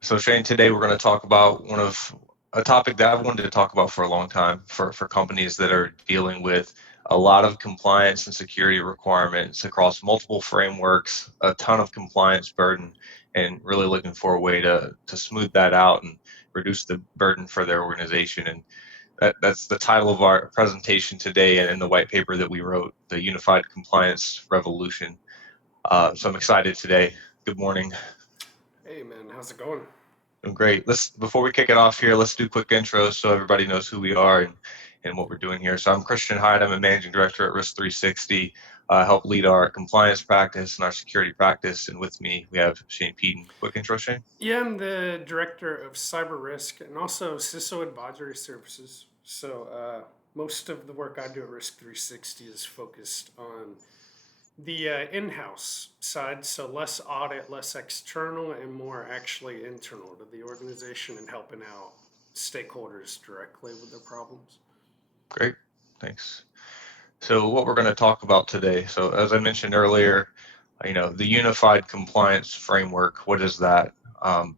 So Shane, today we're going to talk about a topic that I've wanted to talk about for a long time for companies that are dealing with a lot of compliance and security requirements across multiple frameworks, a ton of compliance burden, and really looking for a way to smooth that out and reduce the burden for their organization. And that's the title of our presentation today and in the white paper that we wrote, the Unified Compliance Revolution. So I'm excited today. Good morning. Hey man, how's it going? Great. Let's before we kick it off here, let's do quick intros so everybody knows who we are and what we're doing here. So I'm Christian Hyde. I'm a managing director at Risk 360. I help lead our compliance practice and our security practice. And with me, we have Shane Peden. Quick intro, Shane. Yeah, I'm the director of cyber risk and also CISO advisory services. So most of the work I do at Risk 360 is focused on the in-house side, so less audit, less external, and more actually internal to the organization and helping out stakeholders directly with their problems. Great. Thanks. So what we're going to talk about today. So as I mentioned earlier, the unified compliance framework. What is that?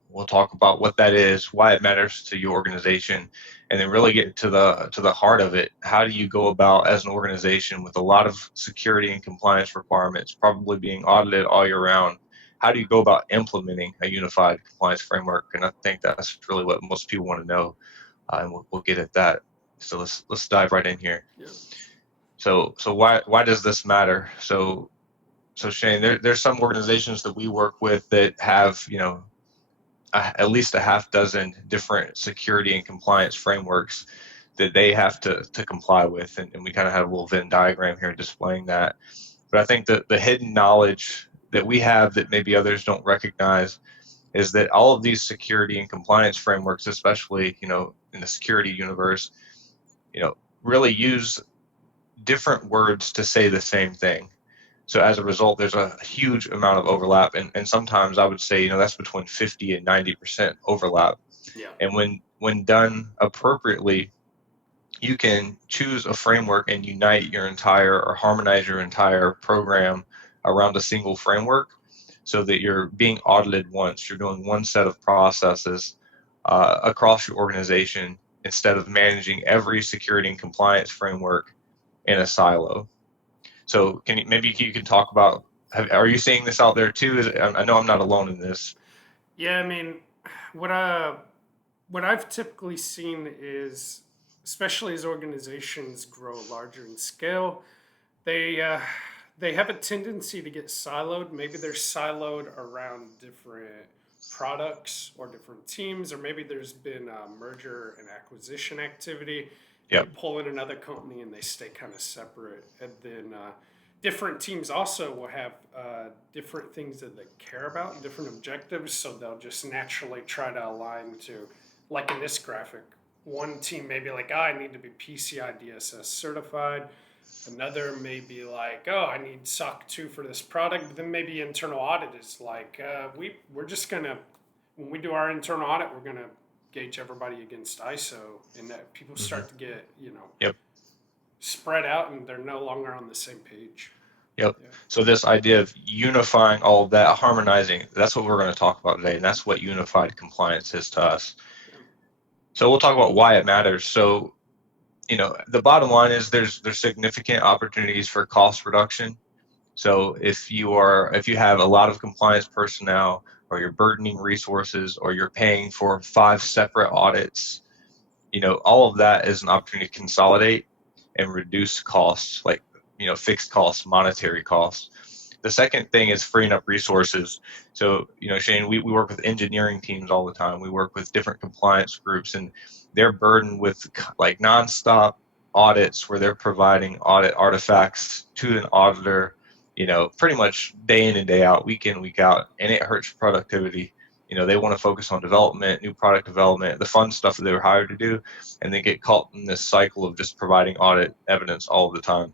We'll talk about what that is, why it matters to your organization, and then really get to the heart of it. How do you go about as an organization with a lot of security and compliance requirements, probably being audited all year round? How do you go about implementing a unified compliance framework? And I think that's really what most people want to know, and we'll get at that. So let's dive right in here. Yeah. So why does this matter? So Shane, there's some organizations that we work with that have at least a half dozen different security and compliance frameworks that they have to comply with, and we kind of have a little Venn diagram here displaying that. But I think that the hidden knowledge that we have that maybe others don't recognize is that all of these security and compliance frameworks, especially in the security universe, really use different words to say the same thing. So as a result, there's a huge amount of overlap, and sometimes I would say that's between 50 and 90% overlap. Yeah. And when done appropriately, you can choose a framework and unite your entire or harmonize your entire program around a single framework, so that you're being audited once. You're doing one set of processes across your organization instead of managing every security and compliance framework in a silo. So maybe you can talk about, are you seeing this out there too? I know I'm not alone in this. Yeah, I mean, what I what I've typically seen is, especially as organizations grow larger in scale, they uh, they have a tendency to get siloed. Maybe they're siloed around different products or different teams, or maybe there's been a merger and acquisition activity, and you Yep. pull in another company and they stay kind of separate. And then different teams also will have different things that they care about, different objectives, so they'll just naturally try to align to, like in this graphic, one team may be like, oh, I need to be PCI DSS certified. Another may be like, oh, I need SOC 2 for this product. But then maybe internal audit is like, we're just going to, when we do our internal audit, we're going to gauge everybody against ISO. And that people Hmm. start to get, Yep. spread out and they're no longer on the same page. Yep. Yeah. So this idea of unifying all of that, harmonizing, that's what we're going to talk about today, and that's what unified compliance is to us. Yeah. So we'll talk about why it matters. So the bottom line is there's significant opportunities for cost reduction. So if you have a lot of compliance personnel, or you're burdening resources, or you're paying for 5 separate audits, all of that is an opportunity to consolidate and reduce costs, like fixed costs, monetary costs. The second thing is freeing up resources. So Shane, we work with engineering teams all the time. We work with different compliance groups, and they're burdened with like nonstop audits where they're providing audit artifacts to an auditor, pretty much day in and day out, week in, week out, and it hurts productivity. They want to focus on development, new product development, the fun stuff that they were hired to do, and they get caught in this cycle of just providing audit evidence all the time.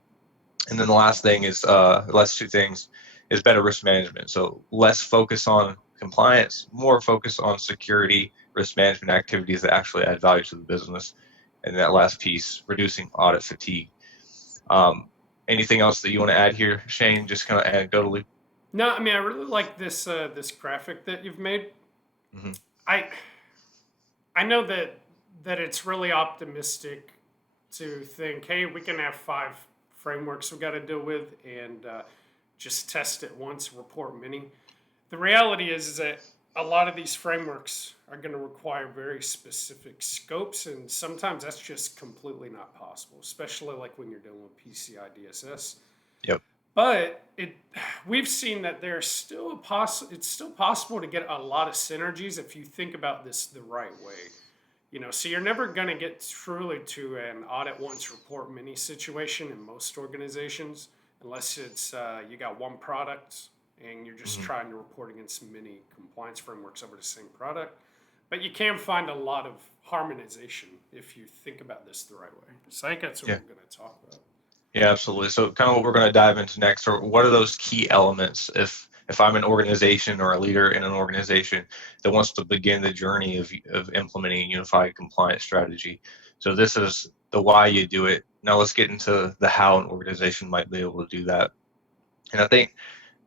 And then the last thing is, the last two things is better risk management. So less focus on compliance, more focus on security, risk management activities that actually add value to the business. And that last piece, reducing audit fatigue. Um, Anything else that you want to add here, Shane? Just kind of anecdotally. No, I mean, I really like this graphic that you've made. Hmm. I I know that it's really optimistic to think, hey, we can have 5 frameworks we got to deal with and just test it once, report many. The reality is that a lot of these frameworks are going to require very specific scopes, and sometimes that's just completely not possible, especially like when you're dealing with PCI DSS. Yep. But we've seen that it's still possible to get a lot of synergies if you think about this the right way. So you're never going to get truly to an audit once report many situation in most organizations, unless it's you got one product and you're just Mhm. trying to report against many compliance frameworks over the same product. But you can find a lot of harmonization if you think about this the right way. So I think that's what Yeah. we're going to talk about. Yeah, absolutely. So kind of what we're going to dive into next, or what are those key elements if I'm an organization or a leader in an organization that wants to begin the journey of implementing a unified compliance strategy. So this is the why you do it. Now let's get into the how an organization might be able to do that. And I think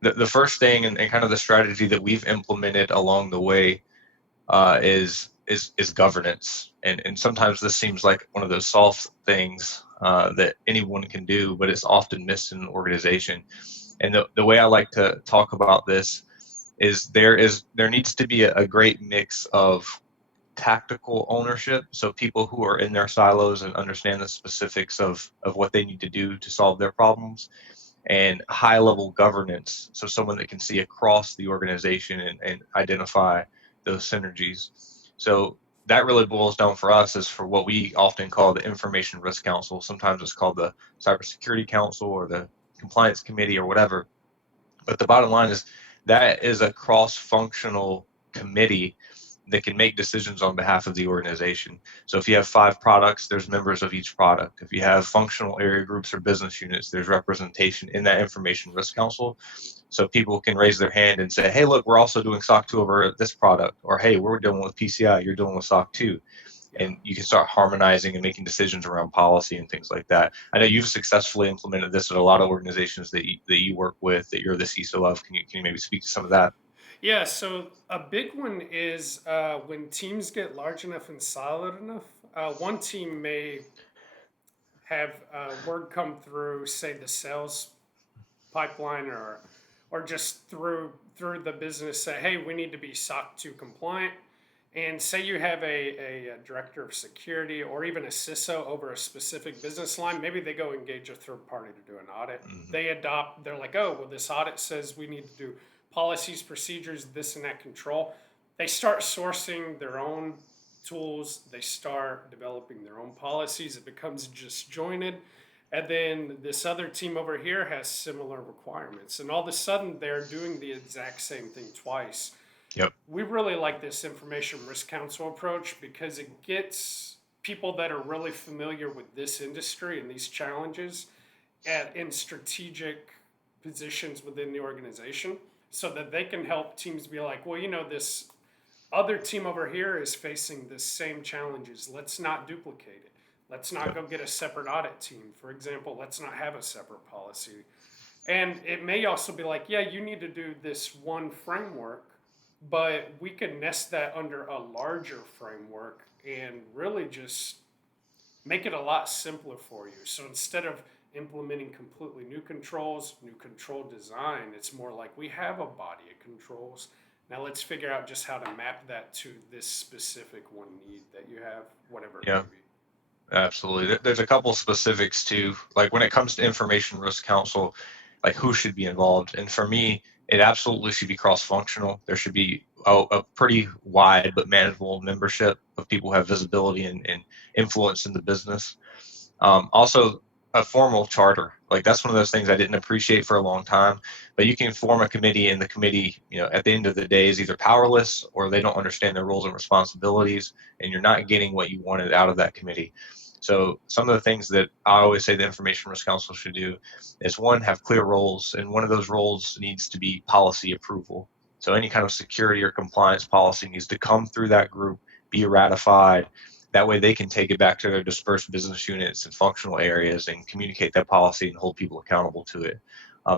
the first thing and kind of the strategy that we've implemented along the way is governance, and sometimes this seems like one of those soft things that anyone can do, but it's often missed in an organization. And the way I like to talk about this is there needs to be a great mix of tactical ownership, so people who are in their silos and understand the specifics of what they need to do to solve their problems, and high level governance, so someone that can see across the organization and identify those synergies. So that really boils down for us is for what we often call the Information Risk Council. Sometimes it's called the Cybersecurity Council or the Compliance Committee or whatever. But the bottom line is that is a cross functional committee that can make decisions on behalf of the organization. So if you have 5 products, there's members of each product. If you have functional area groups or business units, there's representation in that Information Risk Council. So people can raise their hand and say, hey, look, we're also doing SOC 2 over this product. Or, hey, we're dealing with PCI, you're dealing with SOC 2. Yeah. And you can start harmonizing and making decisions around policy and things like that. I know you've successfully implemented this at a lot of organizations that you work with, that you're the CISO of. Can you maybe speak to some of that? Yeah, so a big one is when teams get large enough and solid enough, one team may have word come through, say the sales pipeline or just through the business, say, hey, we need to be SOC 2 compliant. And say you have a director of security or even a CISO over a specific business line, maybe they go engage a third party to do an audit. Mm-hmm. They're like, oh, well, this audit says we need to do policies, procedures, this and that control. They start sourcing their own tools, they start developing their own policies. It becomes disjointed. And then this other team over here has similar requirements. And all of a sudden, they're doing the exact same thing twice. Yep. We really like this information risk council approach because it gets people that are really familiar with this industry and these challenges in strategic positions within the organization so that they can help teams be like, well, this other team over here is facing the same challenges. Let's not duplicate it. Let's not go get a separate audit team. For example, let's not have a separate policy. And it may also be like, yeah, you need to do this one framework, but we could nest that under a larger framework and really just make it a lot simpler for you. So instead of implementing completely new control design, it's more like we have a body of controls. Now let's figure out just how to map that to this specific one need that you have, whatever it Yeah. may be. Absolutely. There's a couple specifics too, like when it comes to Information Risk Council, like who should be involved. And for me, it absolutely should be cross-functional. There should be a pretty wide but manageable membership of people who have visibility and influence in the business. Also, a formal charter. Like that's one of those things I didn't appreciate for a long time. But you can form a committee, and the committee, at the end of the day, is either powerless or they don't understand their roles and responsibilities, and you're not getting what you wanted out of that committee. So some of the things that I always say the Information Risk Council should do is, one, have clear roles, and one of those roles needs to be policy approval. So any kind of security or compliance policy needs to come through that group, be ratified. That way they can take it back to their dispersed business units and functional areas and communicate that policy and hold people accountable to it.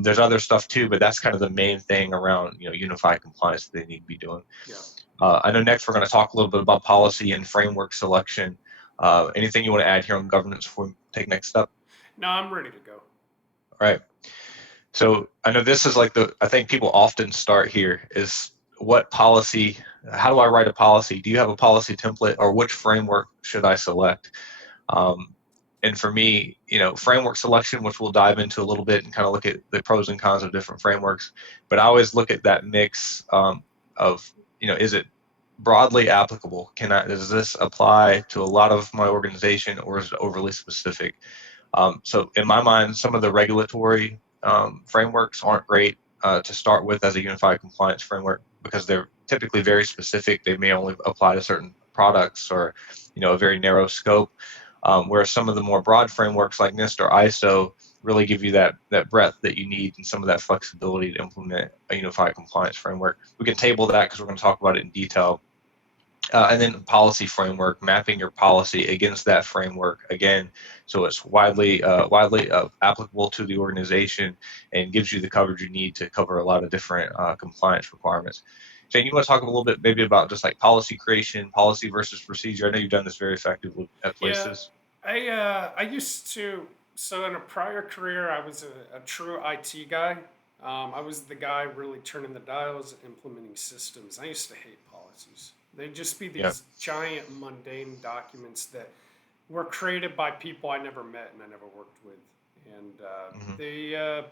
There's other stuff too, but that's kind of the main thing around unified compliance that they need to be doing. Yeah. I know next we're going to talk a little bit about policy and framework selection. Anything you want to add here on governance before we take next step? No, I'm ready to go. All right. So I know this is like I think people often start here is what policy, how do I write a policy? Do you have a policy template, or which framework should I select? Um, and for me, framework selection, which we'll dive into a little bit and kind of look at the pros and cons of different frameworks. But I always look at that mix of, is it broadly applicable? Does this apply to a lot of my organization, or is it overly specific? So in my mind, some of the regulatory frameworks aren't great to start with as a unified compliance framework because they're typically very specific. They may only apply to certain products or, a very narrow scope. Whereas some of the more broad frameworks like NIST or ISO really give you that breadth that you need and some of that flexibility to implement a unified compliance framework. We can table that because we're going to talk about it in detail. And then policy framework, mapping your policy against that framework again, so it's widely applicable to the organization and gives you the coverage you need to cover a lot of different compliance requirements. Shane, you want to talk a little bit maybe about just like policy creation, policy versus procedure? I know you've done this very effectively at Yeah, places. I used to. So in a prior career, I was a true IT guy. I was the guy really turning the dials, implementing systems. I used to hate policies. They'd just be Yeah. these giant mundane documents that were created by people I never met and I never worked with, and Hmm. they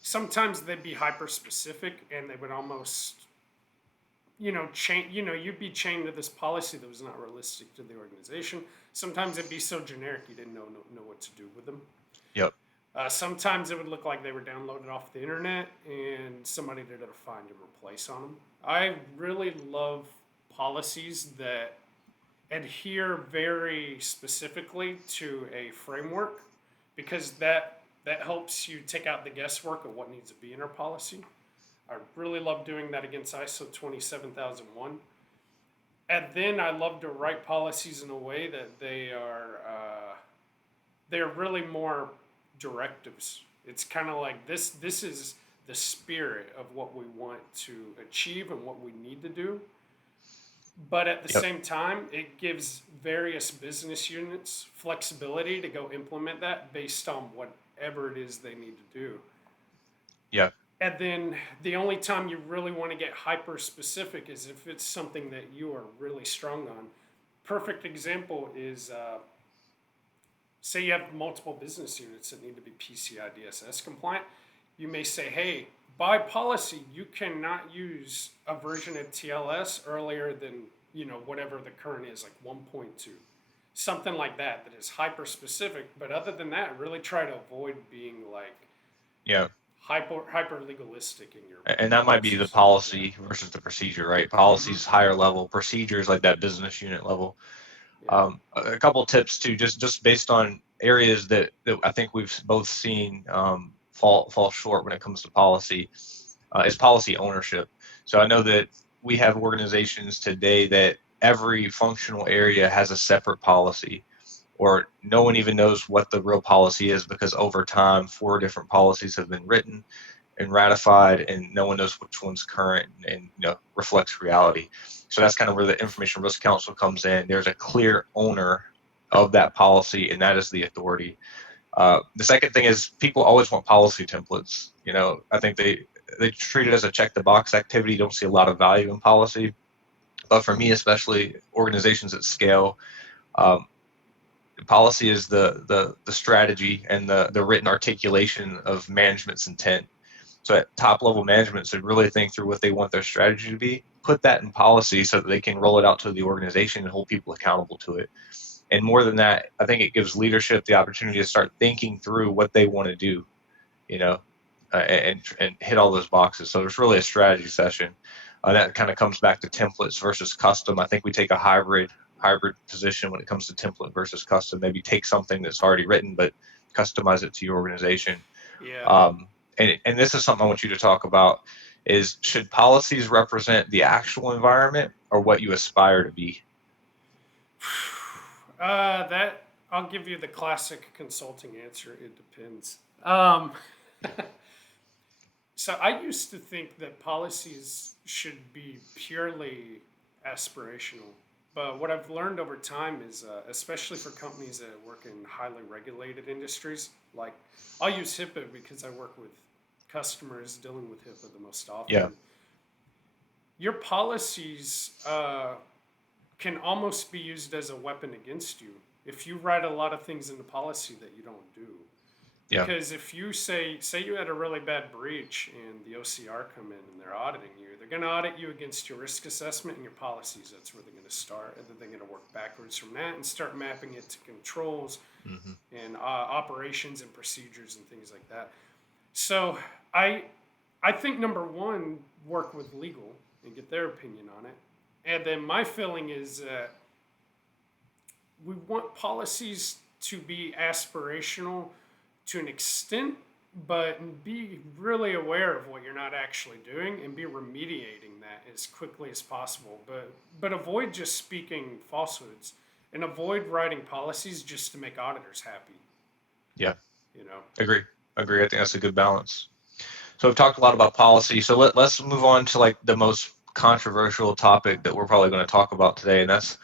sometimes they'd be hyper specific and they would almost you'd be chained to this policy that was not realistic to the organization. Sometimes it'd be so generic you didn't know what to do with them. Yep. Sometimes it would look like they were downloaded off the internet and somebody did a find and replace on them. I really love policies that adhere very specifically to a framework because that helps you take out the guesswork of what needs to be in our policy. I really love doing that against ISO 27001. And then I love to write policies in a way that they're really more directives. It's kind of like this is the spirit of what we want to achieve and what we need to do. But at the Yep. same time, it gives various business units flexibility to go implement that based on whatever it is they need to do. Yeah. And then the only time you really want to get hyper specific is if it's something that you are really strong on. Perfect example is say you have multiple business units that need to be PCI DSS compliant. You may say, hey, by policy, you cannot use a version of TLS earlier than whatever the current is, like 1.2, something like that is hyper specific. But other than that, really try to avoid being like Yeah. hyper legalistic in your And that might be the policies. Yeah, policy versus the procedure, right? mm-hmm. Policies higher level, procedures like that business unit level. Yeah, A couple tips too, just based on areas that I think we've both seen fall short when it comes to policy, is policy ownership. So I know that we have organizations today that every functional area has a separate policy, or no one even knows what the real policy is because over time 4 different policies have been written and ratified, and no one knows which one's current and reflects reality. So that's kind of where the Information Risk Council comes in. There's a clear owner of that policy, and that is the authority. The second thing is people always want policy templates. I think they treat it as a check the box activity. Don't see a lot of value in policy, but for me, especially organizations at scale, um, policy is the strategy and the written articulation of management's intent. So at top level management should really think through what they want their strategy to be, put that in policy so that they can roll it out to the organization and hold people accountable to it. And more than that, I think it gives leadership the opportunity to start thinking through what they want to do, you know, and hit all those boxes. So there's really a strategy session. That kind of comes back to templates versus custom. I think we take a hybrid position when it comes to template versus custom. Maybe take something that's already written, but customize it to your organization. yeah. And this is something I want you to talk about is should policies represent the actual environment or what you aspire to be? That I'll give you the classic consulting answer. It depends. So I used to think that policies should be purely aspirational. But what I've learned over time is, especially for companies that work in highly regulated industries, like I'll use HIPAA because I work with customers dealing with HIPAA the most Yeah. often. Your policies can almost be used as a weapon against you if you write a lot of things in the policy that you don't do. Yeah. Because if you say you had a really bad breach and the OCR come in and they're auditing you, they're going to audit you against your risk assessment and your policies. That's where they're going to start, and then they're going to work backwards from that and start mapping it to controls Hmm. and operations and procedures and things like that. So I think number one, work with legal and get their opinion on it. And then my feeling is that we want policies to be aspirational to an extent, but be really aware of what you're not actually doing and be remediating that as quickly as possible. But avoid just speaking falsehoods and avoid writing policies just to make auditors happy. Yeah. You know. Agree. Agree. I think that's a good balance. So we've talked a lot about policy. So let's move on to like the most controversial topic that we're probably going to talk about today, and that's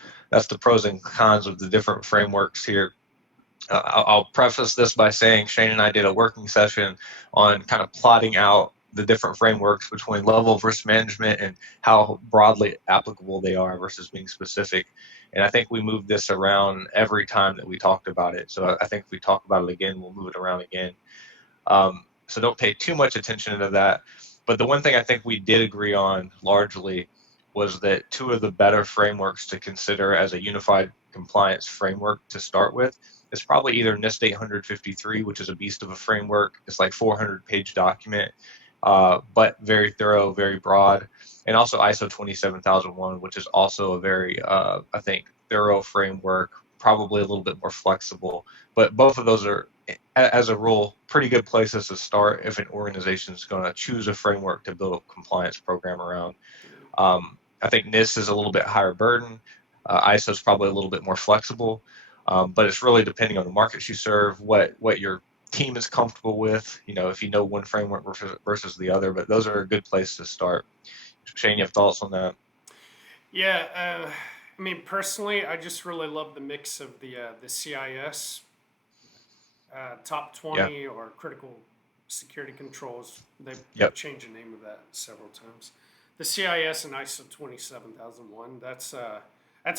the pros and cons of the different frameworks here. I'll preface this by saying Shane and I did a working session on kind of plotting out the different frameworks between level of risk management and how broadly applicable they are versus being specific. And I think we moved this around every time that we talked about it. So I think if we talk about it again, we'll move it around again. So don't pay too much attention to that. But the one thing I think we did agree on largely was that two of the better frameworks to consider as a unified compliance framework to start with is probably either NIST 853, which is a beast of a framework. It's like 400-page document, but very thorough, very broad, and also ISO 27001, which is also a very, I think, thorough framework, probably a little bit more flexible. But both of those are, as a rule, pretty good places to start if an organization is going to choose a framework to build a compliance program around. I think NIST is a little bit higher burden. ISO is probably a little bit more flexible, but it's really depending on the markets you serve, what your team is comfortable with. You know, if you know one framework versus the other, but those are a good place to start. Shane, you have thoughts on that? Yeah, I mean, personally, I just really love the mix of the CIS top Yeah. 20 or critical security controls. They've Yep. changed the name of that several times. The CIS and ISO 27001. That's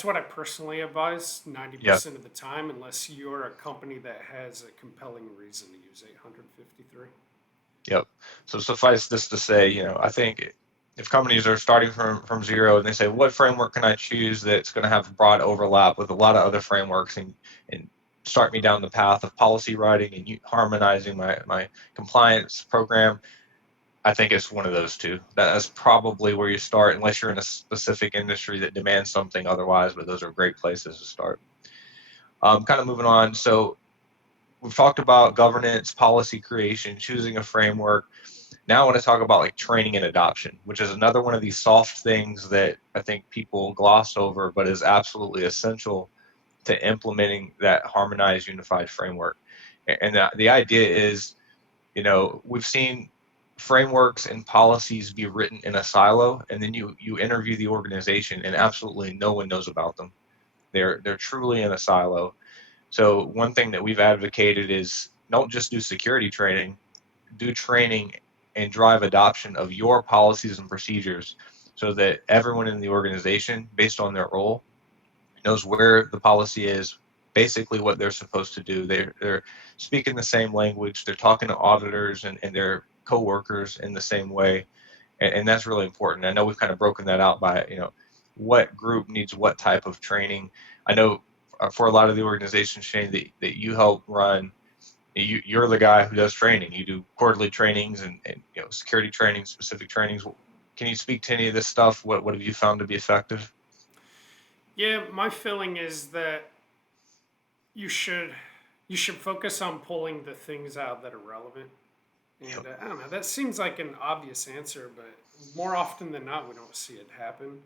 what I personally advise Yeah. 90% of the time, unless you're a company that has a compelling reason to use 853. Yep. So suffice this to say, I think if companies are starting from zero and they say, what framework can I choose that's going to have broad overlap with a lot of other frameworks and start me down the path of policy writing and harmonizing my compliance program, I think it's one of those two. That's probably where you start, unless you're in a specific industry that demands something otherwise, but those are great places to start. Kind of moving on. So we've talked about governance, policy creation, choosing a framework. Now I want to talk about like training and adoption, which is another one of these soft things that I think people gloss over, but is absolutely essential to implementing that harmonized unified framework. And the idea is, we've seen frameworks and policies be written in a silo, and then you interview the organization and absolutely no one knows about them. They're truly in a silo. So one thing that we've advocated is don't just do security training, do training and drive adoption of your policies and procedures so that everyone in the organization, based on their role, knows where the policy is, basically what they're supposed to do. They're speaking the same language, they're talking to auditors and their coworkers in the same way. And that's really important. I know we've kind of broken that out by, what group needs what type of training. I know for a lot of the organizations, Shane, that you help run, you're the guy who does training. You do quarterly trainings and security trainings, specific trainings. Can you speak to any of this stuff? What have you found to be effective? Yeah, my feeling is that you should you should focus on pulling the things out that are relevant. Yep. And I don't know, that seems like an obvious answer, but more often than not, we don't see it happen.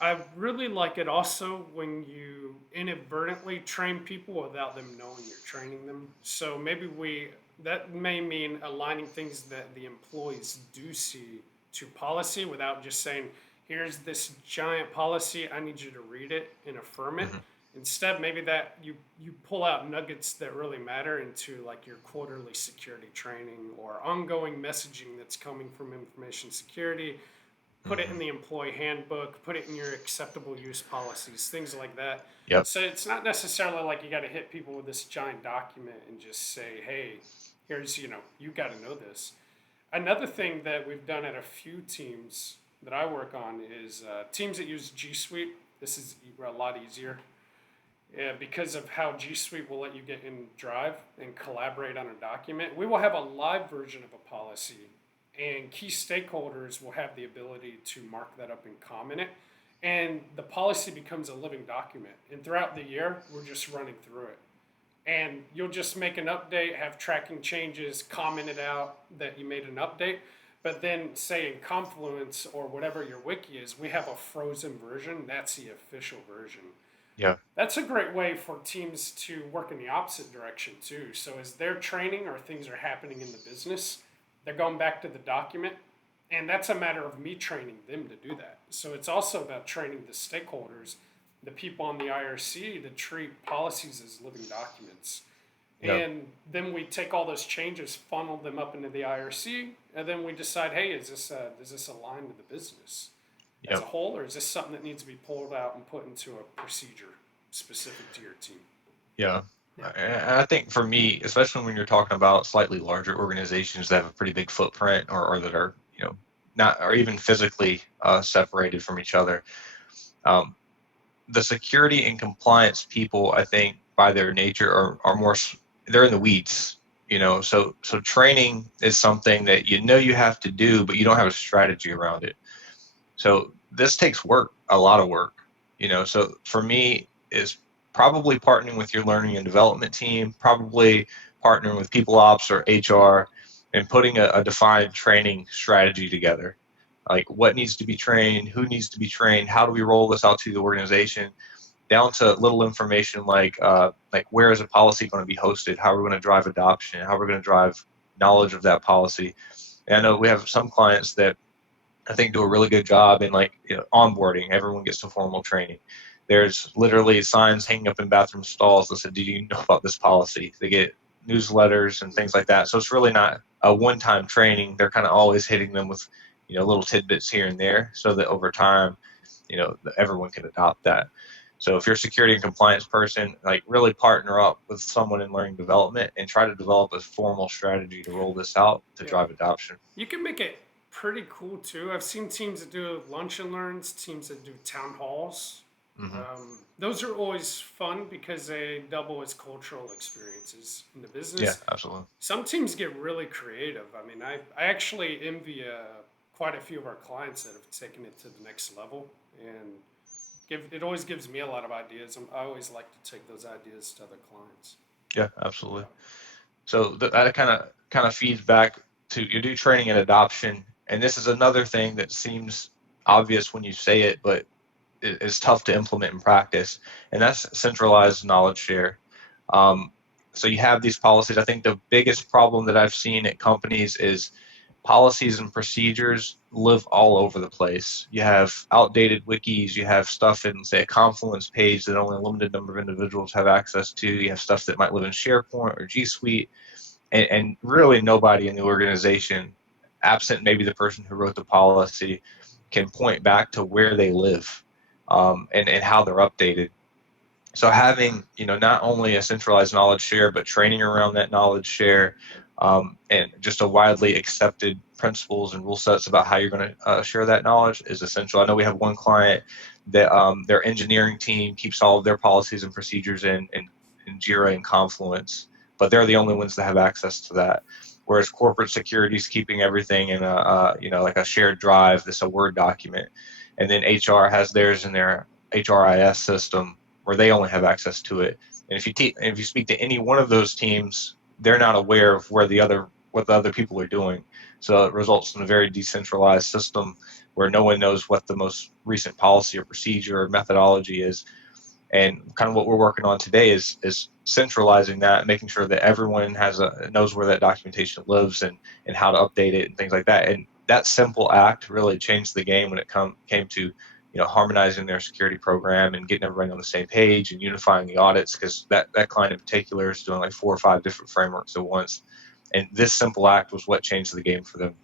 I really like it also when you inadvertently train people without them knowing you're training them. So maybe that may mean aligning things that the employees do see to policy without just saying, here's this giant policy, I need you to read it and affirm it. Hmm. Instead, maybe that you pull out nuggets that really matter into like your quarterly security training or ongoing messaging that's coming from information security. Put it in Hmm. the employee handbook, put it in your acceptable use policies, things like that. Yep. So it's not necessarily like you got to hit people with this giant document and just say, hey, here's, you got to know this. Another thing that we've done at a few teams that I work on is teams that use G Suite. This is a lot easier. Yeah, because of how G Suite will let you get in Drive and collaborate on a document, we will have a live version of a policy, and key stakeholders will have the ability to mark that up and comment it. And the policy becomes a living document. And throughout the year, we're just running through it. And you'll just make an update, have tracking changes, comment it out that you made an update. But then, say in Confluence or whatever your wiki is, we have a frozen version. That's the official version. Yeah. That's a great way for teams to work in the opposite direction too. So as they're training or things are happening in the business, they're going back to the document, and that's a matter of me training them to do that. So it's also about training the stakeholders, the people on the IRC, to treat policies as living documents. Yeah. And then we take all those changes, funnel them up into the IRC, and then we decide, hey, does this align with the business as a Yep. whole, or is this something that needs to be pulled out and put into a procedure specific to your team? Yeah. Yeah. And I think for me, especially when you're talking about slightly larger organizations that have a pretty big footprint or that are, not or even physically separated from each other, um, the security and compliance people, I think, by their nature, are more they're in the weeds. So training is something that you have to do, but you don't have a strategy around it. So this takes work, a lot of work. So for me, is probably partnering with your learning and development team, probably partnering with people ops or HR, and putting a defined training strategy together. Like what needs to be trained, who needs to be trained, how do we roll this out to the organization, down to little information like where is a policy going to be hosted, how are we going to drive adoption, how we're going to drive knowledge of that policy. And I know we have some clients that I think do a really good job in onboarding. Everyone gets some formal training. There's literally signs hanging up in bathroom stalls that said, "Do you know about this policy?" They get newsletters and things like that. So it's really not a one-time training. They're kind of always hitting them with little tidbits here and there, so that over time, everyone can adopt that. So if you're a security and compliance person, like really partner up with someone in learning development and try to develop a formal strategy to roll this out to Yeah. drive adoption. You can make it pretty cool too. I've seen teams that do lunch and learns, teams that do town halls. Hmm. Those are always fun because they double as cultural experiences in the Yeah, business. absolutely. Some teams get really creative. I mean, I actually envy quite a few of our clients that have taken it to the next level, and it always gives me a lot of ideas. I always like to take those ideas to other clients. Yeah, absolutely. So that kind of feeds back to you do training and adoption, and this is another thing that seems obvious when you say it, but is tough to implement in practice, and that's centralized knowledge share. Um, so you have these policies. I think the biggest problem that I've seen at companies is policies and procedures live all over the place. You have outdated wikis, you have stuff in, say, a Confluence page that only a limited number of individuals have access to, you have stuff that might live in SharePoint or G Suite, and really nobody in the organization, absent maybe the person who wrote the policy, can point back to where they live, and how they're updated. So having not only a centralized knowledge share but training around that knowledge share, and just a widely accepted principles and rule sets about how you're going to share that knowledge is essential. I know we have one client that their engineering team keeps all of their policies and procedures in Jira and Confluence, but they're the only ones that have access to that. Whereas corporate security is keeping everything in like a shared drive, this a Word document, and then HR has theirs in their HRIS system where they only have access to it. And if you speak to any one of those teams, they're not aware of what the other people are doing. So it results in a very decentralized system where no one knows what the most recent policy or procedure or methodology is. And kind of what we're working on today is centralizing that, making sure that everyone knows where that documentation lives and how to update it and things like that. And that simple act really changed the game when it came to harmonizing their security program and getting everybody on the same page and unifying the audits, because that client in particular is doing like 4 or 5 different frameworks at once, and this simple act was what changed the game for them.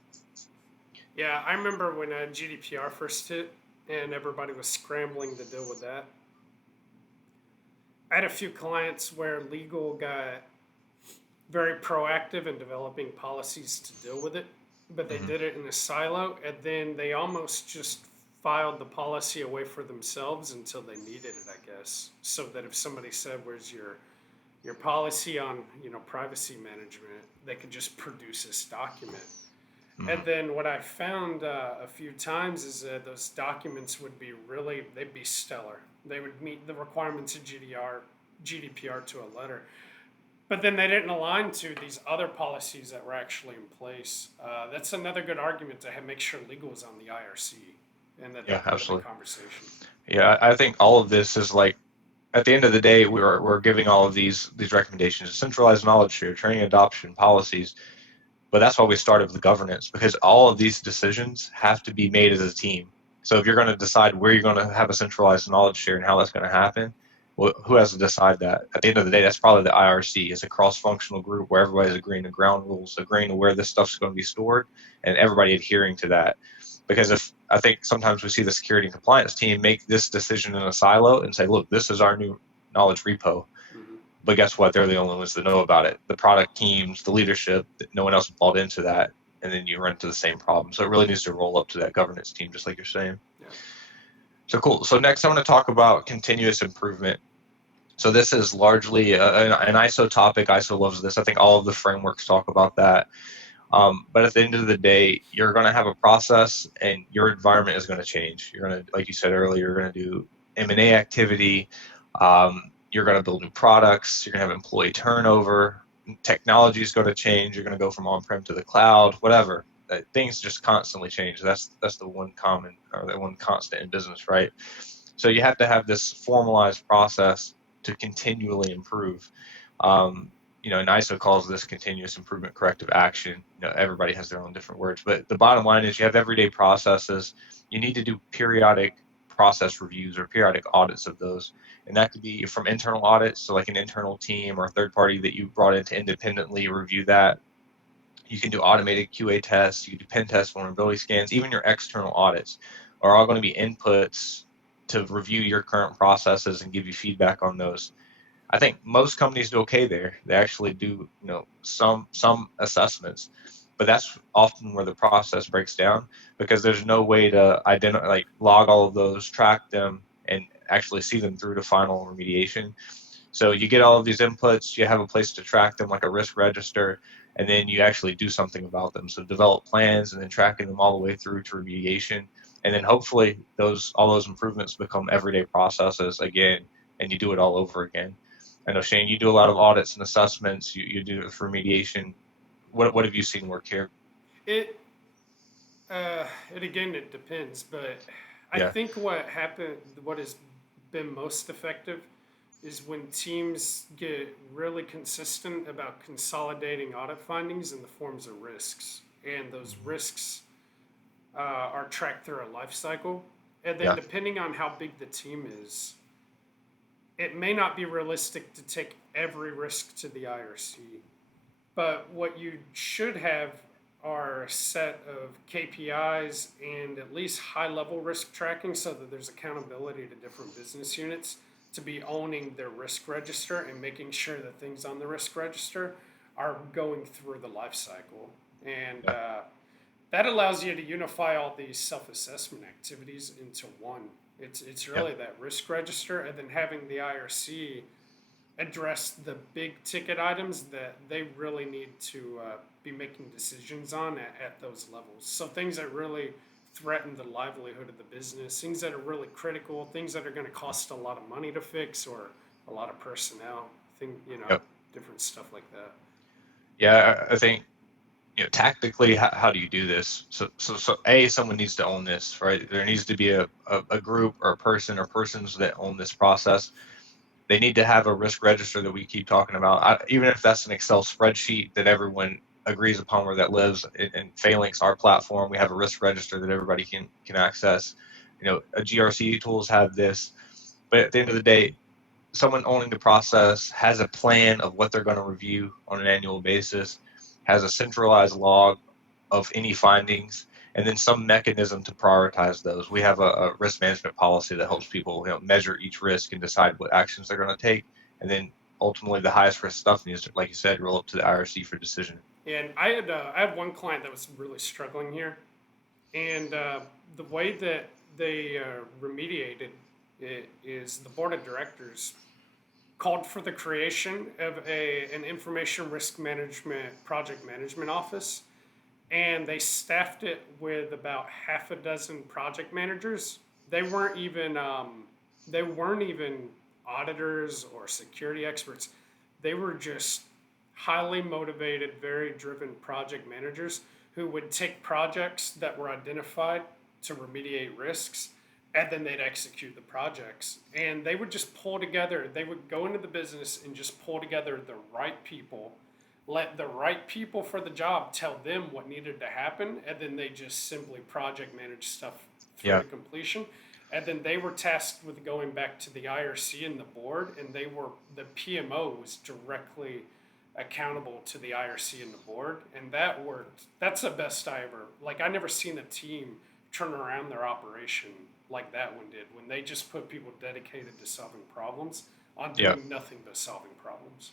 Yeah, I remember when GDPR first hit and everybody was scrambling to deal with that. I had a few clients where legal got very proactive in developing policies to deal with it, but they Hmm. did it in a silo, and then they almost just filed the policy away for themselves until they needed it, I guess. So that if somebody said, "Where's your policy on privacy management?" they could just produce this document. And Hmm. then what I found a few times is that those documents would be they'd be stellar. They would meet the requirements of GDPR to a letter. But then they didn't align to these other policies that were actually in place. That's another good argument to make sure legal is on the IRC and that they're Yeah, part of the absolutely. conversation. Yeah, I think all of this is like, at the end of the day, we're giving all of these recommendations: centralized knowledge share, training adoption policies. But that's why we started with governance, because all of these decisions have to be made as a team. So if you're going to decide where you're going to have a centralized knowledge share and how that's going to happen, well, who has to decide that? At the end of the day, that's probably the IRC. It's a cross-functional group where everybody's agreeing to ground rules, agreeing to where this stuff's going to be stored, and everybody adhering to that. Because if I think sometimes we see the security and compliance team make this decision in a silo and say, look, this is our new knowledge repo. Mm-hmm. But guess what? They're the only ones that know about it. The product teams, the leadership, no one else bought into that. And then you run into the same problem. So it really needs to roll up to that governance team, just like you're saying. Yeah. So cool. So next, I'm going to talk about continuous improvement. So this is largely an ISO topic. ISO loves this. I think all of the frameworks talk about that. But at the end of the day, you're going to have a process, and your environment is going to change. You're going to, like you said earlier, you're going to do M&A activity. You're going to build new products. You're going to have employee turnover. Technology is going to change. You're going to go from on-prem to the cloud, whatever. Things just constantly change. That's the one common, or the one constant in business, right? So you have to have this formalized process to continually improve. Um, and ISO calls this continuous improvement corrective action. Everybody has their own different words, but the bottom line is you have everyday processes. You need to do periodic process reviews or periodic audits of those. And that could be from internal audits, so like an internal team or a third party that you brought in to independently review that. You can do automated QA tests, you can do pen test vulnerability scans, even your external audits are all going to be inputs to review your current processes and give you feedback on those. I think most companies do okay there. They actually do, some assessments, but that's often where the process breaks down, because there's no way to identify, like, log all of those, track them, and actually see them through to final remediation. So you get all of these inputs, you have a place to track them, like a risk register, and then you actually do something about them. So develop plans and then tracking them all the way through to remediation. And then hopefully all those improvements become everyday processes again, and you do it all over again. I know, Shane, you do a lot of audits and assessments. You do it for remediation. What have you seen work here? It it again it depends, but I Yeah. think what has been most effective is when teams get really consistent about consolidating audit findings in the forms of risks, and those risks are tracked through a life cycle. And then, Yeah. depending on how big the team is, it may not be realistic to take every risk to the IRC. But what you should have are a set of KPIs and at least high level risk tracking so that there's accountability to different business units to be owning their risk register and making sure that things on the risk register are going through the life cycle. And Yeah. that allows you to unify all these self-assessment activities into one. It's Yeah. really that risk register, and then having the IRC address the big ticket items that they really need to be making decisions on at those levels. So things that really threaten the livelihood of the business, things that are really critical, things that are going to cost a lot of money to fix or a lot of personnel, Yep. different stuff like that. Yeah. I think, tactically, how do you do this? So someone needs to own this, right? There needs to be a group or a person or persons that own this process. They need to have a risk register that we keep talking about. Even if that's an Excel spreadsheet that everyone agrees upon where that lives. In Phalanx, our platform, we have a risk register that everybody can access. A GRC tools have this, but at the end of the day, someone owning the process has a plan of what they're going to review on an annual basis, has a centralized log of any findings, and then some mechanism to prioritize those. We have a risk management policy that helps people measure each risk and decide what actions they're going to take, and then ultimately the highest risk stuff needs to, like you said, roll up to the IRC for decision. And I had one client that was really struggling here, and the way that they remediated it is the board of directors called for the creation of an information risk management project management office, and they staffed it with about half a dozen project managers. They weren't even auditors or security experts. They were just highly motivated, very driven project managers who would take projects that were identified to remediate risks, and then they'd execute the projects. And they would just pull together, they would go into the business and just pull together the right people, let the right people for the job tell them what needed to happen, and then they just simply project manage stuff through Yeah. to completion. And then they were tasked with going back to the IRC and the board, and the PMO was directly accountable to the IRC and the board, and that worked. That's the best I ever, like, I never seen a team turn around their operation like that one did, when they just put people dedicated to solving problems on Yeah. doing nothing but solving problems.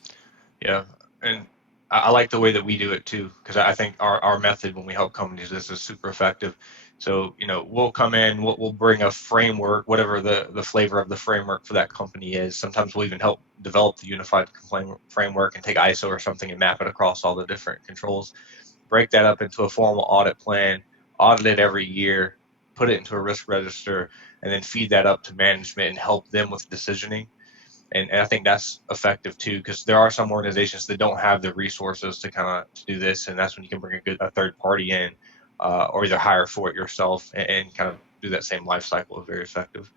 Yeah. And I like the way that we do it too, because I think our method when we help companies, this is super effective. So, we'll come in, we'll bring a framework, whatever the flavor of the framework for that company is. Sometimes we'll even help develop the unified complaint framework and take ISO or something and map it across all the different controls, break that up into a formal audit plan, audit it every year, put it into a risk register, and then feed that up to management and help them with decisioning. And I think that's effective too, because there are some organizations that don't have the resources to kind of to do this, and that's when you can bring a third party in, or either hire for it yourself and kind of do that same life cycle. Very effective.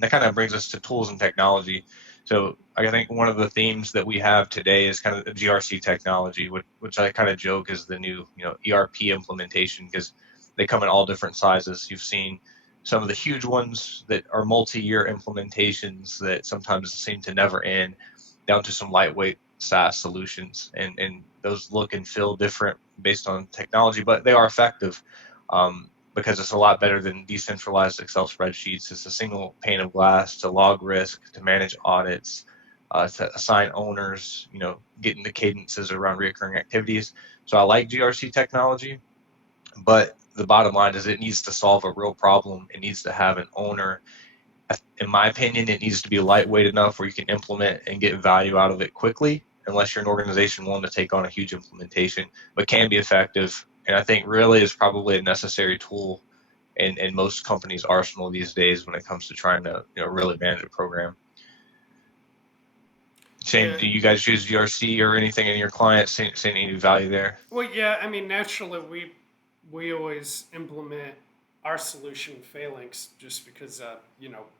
That kind of brings us to tools and technology. So I think one of the themes that we have today is kind of the GRC technology, which I kind of joke is the new ERP implementation, because they come in all different sizes. You've seen some of the huge ones that are multi-year implementations that sometimes seem to never end, down to some lightweight SaaS solutions, and those look and feel different based on technology, but they are effective. Because it's a lot better than decentralized Excel spreadsheets. It's a single pane of glass to log risk, to manage audits, to assign owners, getting the cadences around reoccurring activities. So I like GRC technology, but the bottom line is it needs to solve a real problem. It needs to have an owner. In my opinion, it needs to be lightweight enough where you can implement and get value out of it quickly, unless you're an organization willing to take on a huge implementation, but can be effective. And I think really is probably a necessary tool in most companies' arsenal these days when it comes to trying to really manage a program. Shane, Yeah. do you guys use GRC or anything in your clients? Seeing any value there? Well, yeah. I mean, naturally, we always implement our solution Phalanx just because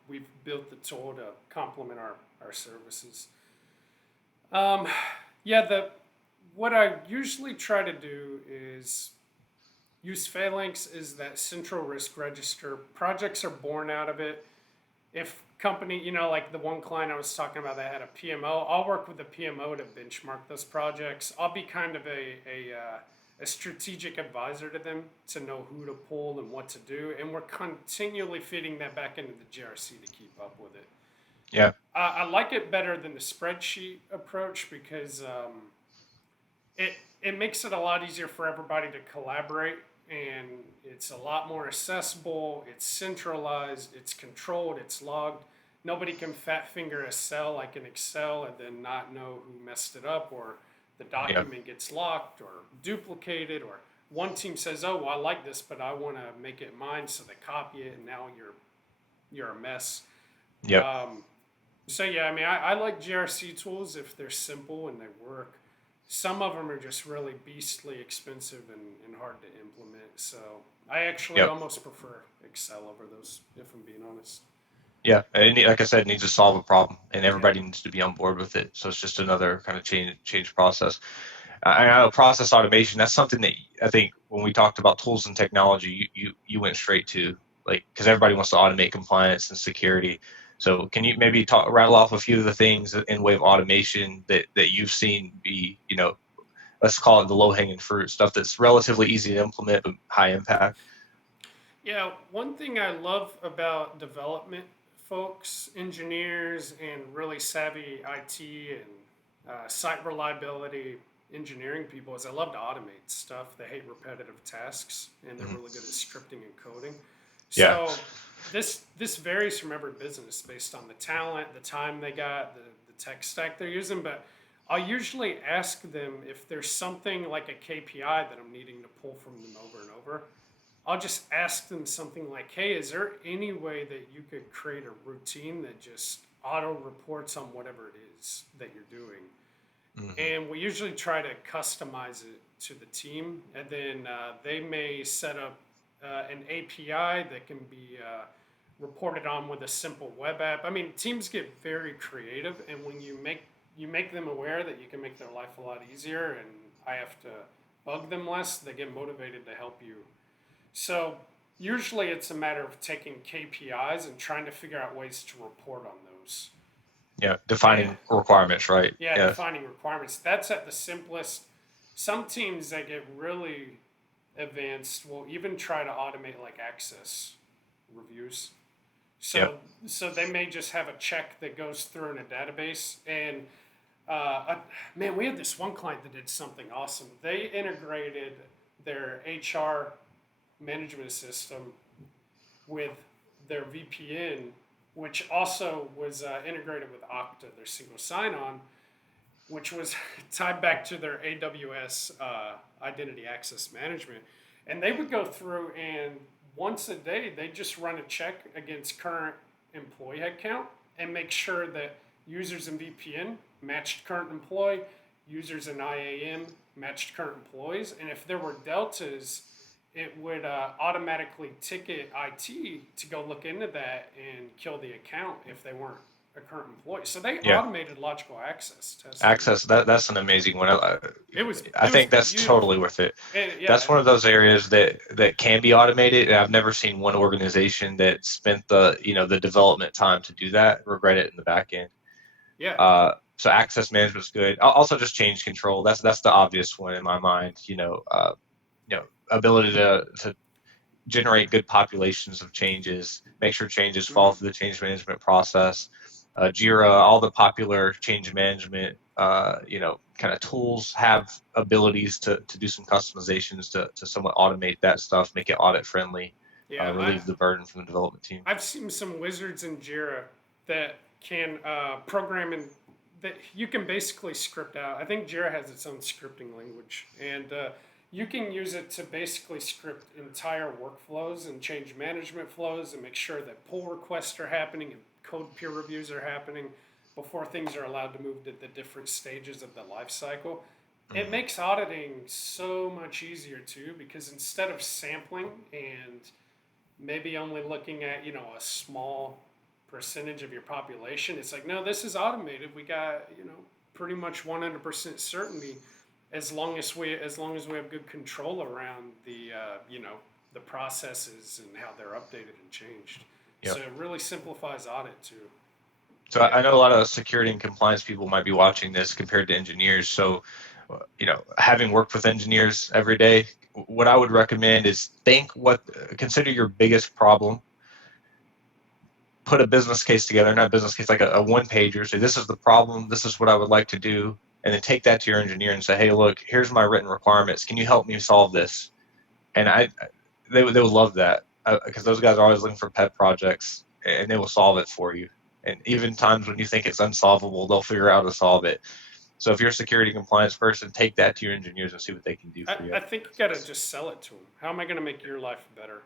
we've built the tool to complement our services. Um, yeah. The What I usually try to do is use Phalanx is that central risk register. Projects are born out of it. If company, like the one client I was talking about that had a PMO, I'll work with the PMO to benchmark those projects. I'll be kind of a strategic advisor to them to know who to pull and what to do. And we're continually feeding that back into the GRC to keep up with it. Yeah. I like it better than the spreadsheet approach because it makes it a lot easier for everybody to collaborate, and it's a lot more accessible. It's centralized, it's controlled, it's logged. Nobody can fat finger a cell like in Excel and then not know who messed it up, or the Yeah. document gets locked or duplicated, or one team says, "Oh, well, I like this, but I want to make it mine," so they copy it, and now you're a mess. Yep. So yeah, I mean, I like GRC tools if they're simple and they work. Some of them are just really beastly expensive and hard to implement. So I actually Yep. almost prefer Excel over those, if I'm being honest. Yeah. And like I said, it needs to solve a problem, and Yeah. everybody needs to be on board with it. So it's just another kind of change process. I know process automation. That's something that I think when we talked about tools and technology, you went straight to, like, because everybody wants to automate compliance and security. So can you maybe rattle off a few of the things in way of automation that you've seen be, let's call it the low hanging fruit stuff that's relatively easy to implement but high impact. Yeah, one thing I love about development folks, engineers, and really savvy IT and site reliability engineering people is I love to automate stuff. They hate repetitive tasks, and they're Mhm. really good at scripting and coding. Yeah. So this varies from every business based on the talent, the time they got, the tech stack they're using. But I'll usually ask them if there's something like a KPI that I'm needing to pull from them over and over. I'll just ask them something like, hey, is there any way that you could create a routine that just auto reports on whatever it is that you're doing? Hmm. And we usually try to customize it to the team. And then they may set up an API that can be reported on with a simple web app. I mean, teams get very creative. And when you make them aware that you can make their life a lot easier and I have to bug them less, they get motivated to help you. So usually it's a matter of taking KPIs and trying to figure out ways to report on those. Yeah. And Defining requirements, right? yeah, Yeah. defining requirements. That's at the simplest. Some teams that get really advanced will even try to automate like access reviews. Yeah. So they may just have a check that goes through in a database. And man, we had this one client that did something awesome. They integrated their HR management system with their VPN, which also was integrated with Okta, their single sign-on, which was tied back to their AWS identity access management. And they would go through and once a day, they just run a check against current employee headcount and make sure that users in VPN matched current employee, users in IAM matched current employees. And if there were deltas, it would automatically ticket IT to go look into that and kill the account if they weren't a current employee. So they Yeah. automated logical access testing. Access, that's an amazing one. I It was think that's beautiful. totally worth it. And yeah, That's one of those areas that can be automated, and I've never seen one organization that spent the development time to do that regret it in the back end. yeah, So access management is good. Also, just change control. That's the obvious one in my mind. Ability to generate good populations of changes, make sure changes fall mm-hmm. through the change management process. Jira, all the popular change management, kind of tools have abilities to do some customizations to somewhat automate that stuff, make it audit friendly, Yeah. relieve the burden from the development team. I've seen some wizards in Jira that can program and that you can basically script out. I think Jira has its own scripting language, and you can use it to basically script entire workflows and change management flows and make sure that pull requests are happening and code peer reviews are happening before things are allowed to move to the different stages of the life cycle. It Hmm. makes auditing so much easier too because instead of sampling and maybe only looking at a small percentage of your population, it's like, no, this is automated. We got pretty much 100% certainty as long as we have good control around the processes and how they're updated and changed. Yeah. So it really simplifies audit too. So I know a lot of security and compliance people might be watching this compared to engineers. So, having worked with engineers every day, what I would recommend is consider your biggest problem, put a business case together, not a business case, like a one pager, say, this is the problem, this is what I would like to do. And then take that to your engineer and say, hey, look, here's my written requirements. Can you help me solve this? And they would love that because those guys are always looking for pet projects and they will solve it for you. And even times when you think it's unsolvable, they'll figure out how to solve it. So if you're a security compliance person, take that to your engineers and see what they can do I, for you. I think you got to just sell it to them. How am I going to make your life better?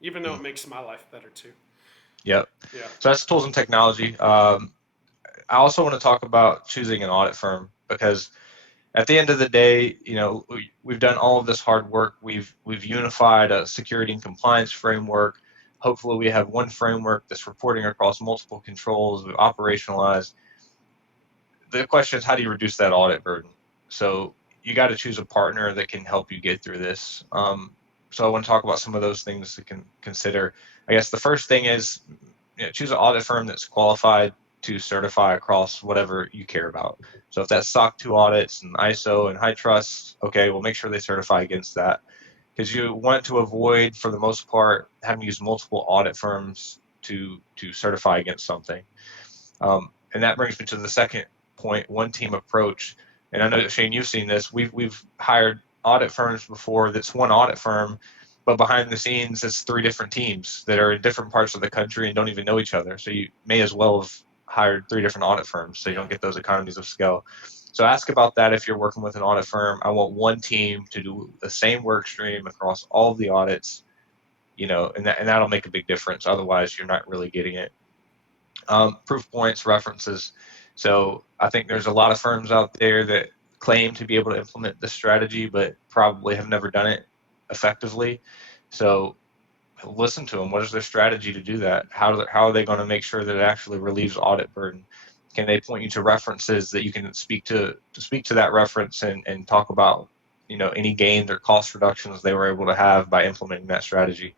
Even though Mm, it makes my life better too. yep. Yeah. So that's tools and technology. I also want to talk about choosing an audit firm because at the end of the day, we've done all of this hard work. We've unified a security and compliance framework. Hopefully, we have one framework that's reporting across multiple controls. We've operationalized. The question is, how do you reduce that audit burden? So, you got to choose a partner that can help you get through this. So I want to talk about some of those things to consider. I guess the first thing is, choose an audit firm that's qualified to certify across whatever you care about. So if that's SOC 2 audits and ISO and high trust, okay, well, make sure they certify against that, because you want to avoid, for the most part, having to use multiple audit firms to certify against something. And that brings me to the second point: one team approach. And I know that, Shane, you've seen this. We've hired audit firms before. That's one audit firm, but behind the scenes, it's three different teams that are in different parts of the country and don't even know each other. So you may as well have hired three different audit firms, so you Yeah. don't get those economies of scale. So ask about that if you're working with an audit firm. I want one team to do the same work stream across all of the audits, and that'll make a big difference. Otherwise, you're not really getting it. Proof points, references. So I think there's a lot of firms out there that claim to be able to implement this strategy, but probably have never done it effectively. So listen to them. What is their strategy to do that? How are they going to make sure that it actually relieves audit burden? Can they point you to references that you can speak to that reference and talk about, any gains or cost reductions they were able to have by implementing that strategy?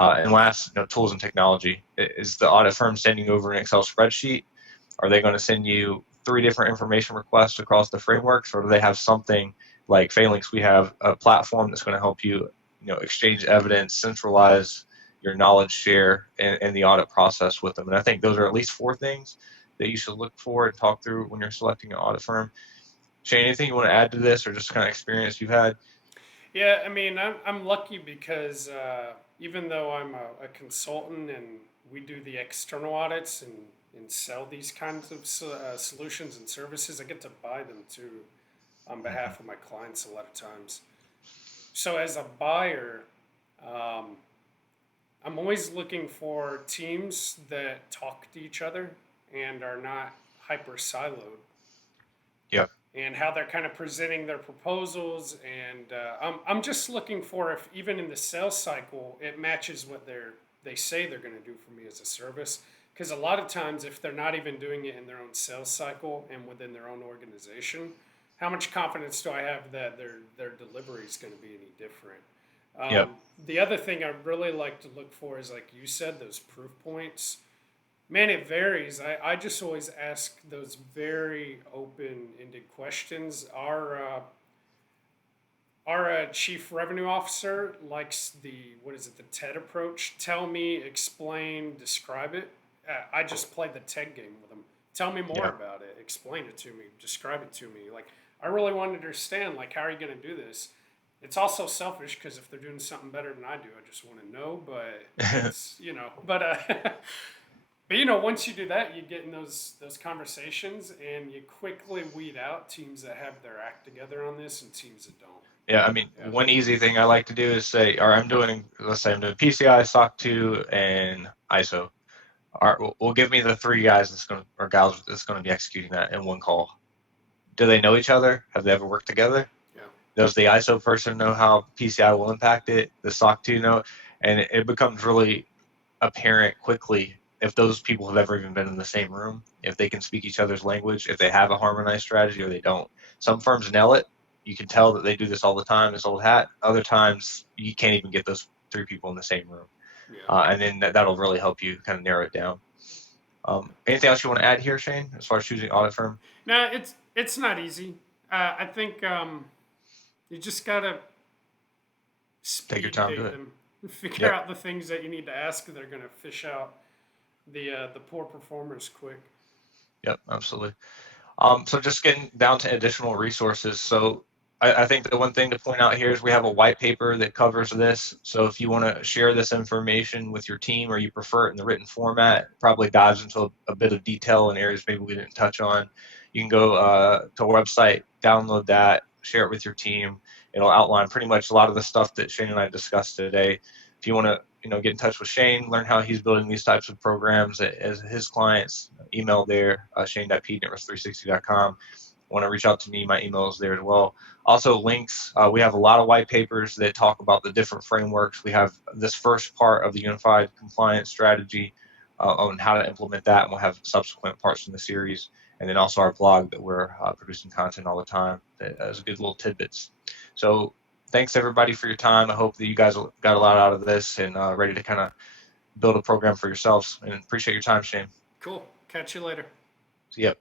And last, tools and technology. Is the audit firm sending you over an Excel spreadsheet? Are they going to send you three different information requests across the frameworks, or do they have something like Phalanx? We have a platform that's going to help you, exchange evidence, centralize your knowledge share, and the audit process with them. And I think those are at least four things that you should look for and talk through when you're selecting an audit firm. Shane, anything you want to add to this, or just kind of experience you've had? Yeah, I mean, I'm lucky because even though I'm a consultant and we do the external audits and sell these kinds of solutions and services, I get to buy them too on Mm-hmm. behalf of my clients a lot of times. So as a buyer, um, I'm always looking for teams that talk to each other and are not hyper siloed, Yeah. and how they're kind of presenting their proposals. And I'm just looking for, if even in the sales cycle, it matches what they say they're going to do for me as a service. Because a lot of times, if they're not even doing it in their own sales cycle and within their own organization, how much confidence do I have that their delivery is going to be any different? Yep. The other thing I really like to look for is, like you said, those proof points. Man, it varies. I just always ask those very open-ended questions. Our chief revenue officer likes the, what is it, the TED approach. Tell me, explain, describe it. I just play the TED game with them. Tell me more Yeah. about it. Explain it to me. Describe it to me. Like, I really want to understand, like, how are you going to do this? It's also selfish because if they're doing something better than I do, I just want to know. But it's, but once you do that, you get in those conversations, and you quickly weed out teams that have their act together on this and teams that don't. Yeah, I mean, Yeah. one easy thing I like to do is say, or let's say I'm doing PCI, SOC 2, and ISO. All right, well, give me the three guys or gals that's going to be executing that in one call. Do they know each other? Have they ever worked together? Yeah. Does the ISO person know how PCI will impact it? The SOC 2 know? And it becomes really apparent quickly if those people have ever even been in the same room, if they can speak each other's language, if they have a harmonized strategy or they don't. Some firms nail it. You can tell that they do this all the time, this old hat. Other times, you can't even get those three people in the same room. Yeah. And then that'll really help you kind of narrow it down. Anything else you want to add here, Shane, as far as choosing audit firm? No, it's not easy. I think you just gotta Take your speed time to date it. them, figure Yep, out the things that you need to ask that are gonna fish out the poor performers quick. yep, absolutely. So just getting down to additional resources. So I think the one thing to point out here is we have a white paper that covers this. So if you want to share this information with your team, or you prefer it in the written format, probably dives into a bit of detail in areas maybe we didn't touch on. You can go to our website, download that, share it with your team. It'll outline pretty much a lot of the stuff that Shane and I discussed today. If you want to, get in touch with Shane, learn how he's building these types of programs as his clients, email there, shane.p@networks360.com. Want to reach out to me, my email is there as well. Also, links. We have a lot of white papers that talk about the different frameworks. We have this first part of the unified compliance strategy, on how to implement that. And we'll have subsequent parts from the series, and then also our blog that we're producing content all the time that is good little tidbits. So thanks everybody for your time. I hope that you guys got a lot out of this and ready to kind of build a program for yourselves. And appreciate your time, Shane. Cool. Catch you later. See ya.